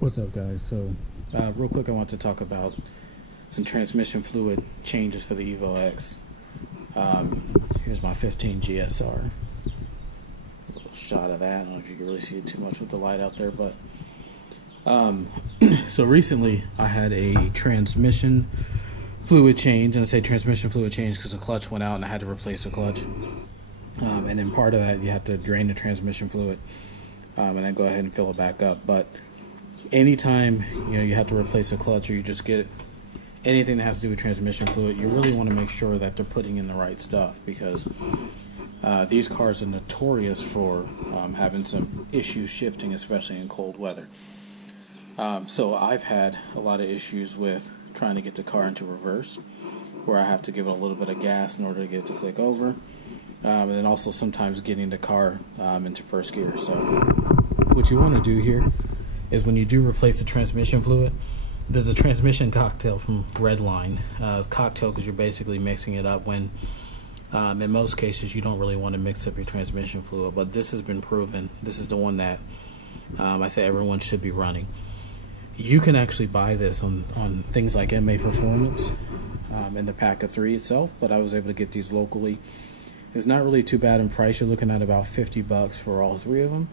What's up, guys? So real quick, I want to talk about some transmission fluid changes for the Evo X. Here's my 15 GSR. A little shot of that. I don't know if you can really see it too much with the light out there, but so recently I had a transmission fluid change, and I say transmission fluid change because the clutch went out and I had to replace the clutch. And in part of that, you have to drain the transmission fluid and then go ahead and fill it back up. But anytime you have to replace a clutch, or you just get anything that has to do with transmission fluid, you really want to make sure that they're putting in the right stuff, because these cars are notorious for having some issues shifting, especially in cold weather. So I've had a lot of issues with trying to get the car into reverse, where I have to give it a little bit of gas in order to get it to click over, and then also sometimes getting the car into first gear. So what you want to do here is, when you do replace the transmission fluid, there's a transmission cocktail from Redline. Cocktail because you're basically mixing it up when in most cases you don't really want to mix up your transmission fluid, but this has been proven. This is the one that I say everyone should be running. You can actually buy this on things like MA Performance in the pack of 3 itself, but I was able to get these locally. It's not really too bad in price. You're looking at about $50 for all 3 of them.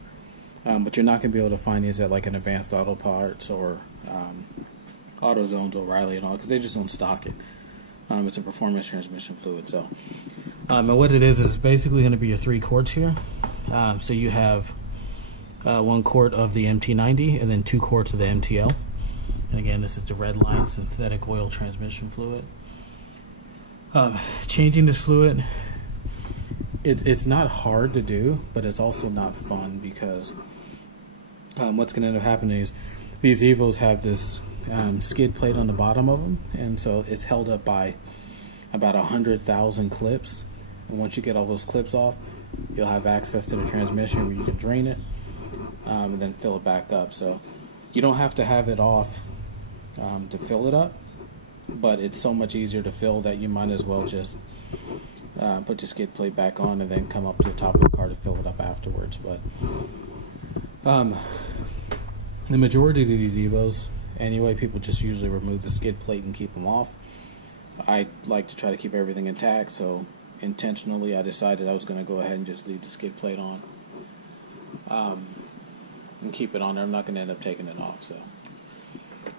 But you're not going to be able to find these at like an Advanced Auto Parts or AutoZone's, O'Reilly, and all, because they just don't stock it. It's a performance transmission fluid. So, and what it is basically going to be your 3 quarts here. So you have 1 quart of the MT-90 and then 2 quarts of the MTL. And again, this is the Redline synthetic oil transmission fluid. Changing this fluid, it's not hard to do, but it's also not fun, because what's going to end up happening is these Evos have this skid plate on the bottom of them, and so it's held up by about 100,000 clips. And once you get all those clips off, you'll have access to the transmission where you can drain it and then fill it back up. So you don't have to have it off to fill it up, but it's so much easier to fill that you might as well just put the skid plate back on and then come up to the top of the car to fill it up afterwards. But the majority of these Evos, anyway, people just usually remove the skid plate and keep them off. I like to try to keep everything intact, so intentionally I decided I was going to go ahead and just leave the skid plate on and keep it on there. I'm not going to end up taking it off. So,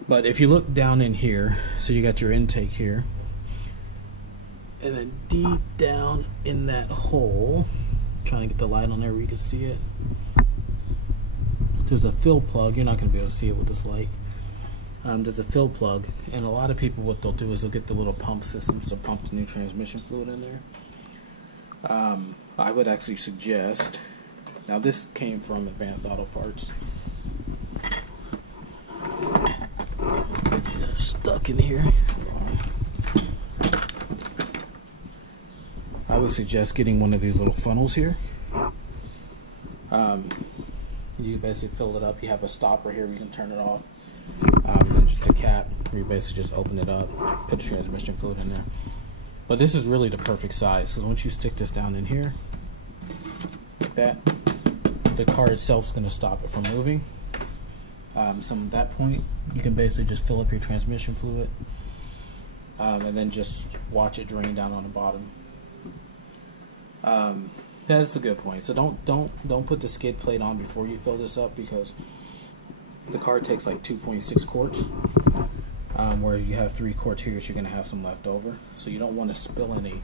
but if you look down in here, so you got your intake here, and then deep down in that hole, trying to get the light on there where you can see it, there's a fill plug. You're not going to be able to see it with this light. There's a fill plug, and a lot of people, what they'll do is they'll get the little pump systems to pump the new transmission fluid in there. I would actually suggest, now this came from Advanced Auto Parts. Stuck in here. I would suggest getting one of these little funnels here. You basically fill it up. You have a stopper here where you can turn it off. And then just a cap where you basically just open it up, put the transmission fluid in there. But this is really the perfect size, because once you stick this down in here, like that, the car itself is going to stop it from moving. So at that point, you can basically just fill up your transmission fluid and then just watch it drain down on the bottom. That's a good point. So don't put the skid plate on before you fill this up, because the car takes like 2.6 quarts, where you have 3 quarts here, you're going to have some left over. So you don't want to spill any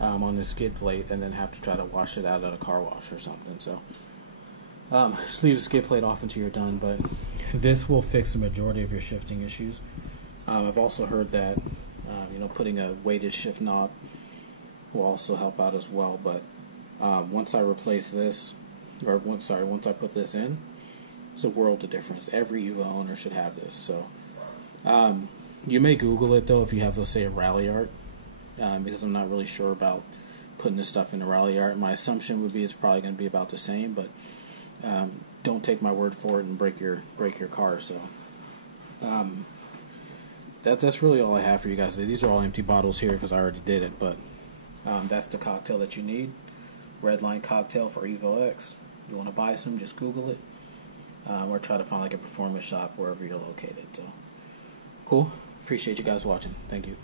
on the skid plate and then have to try to wash it out at a car wash or something. So just leave the skid plate off until you're done. But this will fix the majority of your shifting issues. I've also heard that putting a weighted shift knob will also help out as well. But once I replace this, or once I put this in, it's a world of difference. Every Evo owner should have this. So you may Google it though if you have, let's say, a rally art, because I'm not really sure about putting this stuff in a rally art. My assumption would be it's probably going to be about the same, but don't take my word for it and break your car. So that's really all I have for you guys. These are all empty bottles here because I already did it, but that's the cocktail that you need. Redline Cocktail for Evo X. You want to buy some, just Google it. or try to find like a performance shop wherever you're located. So cool. Appreciate you guys watching. Thank you.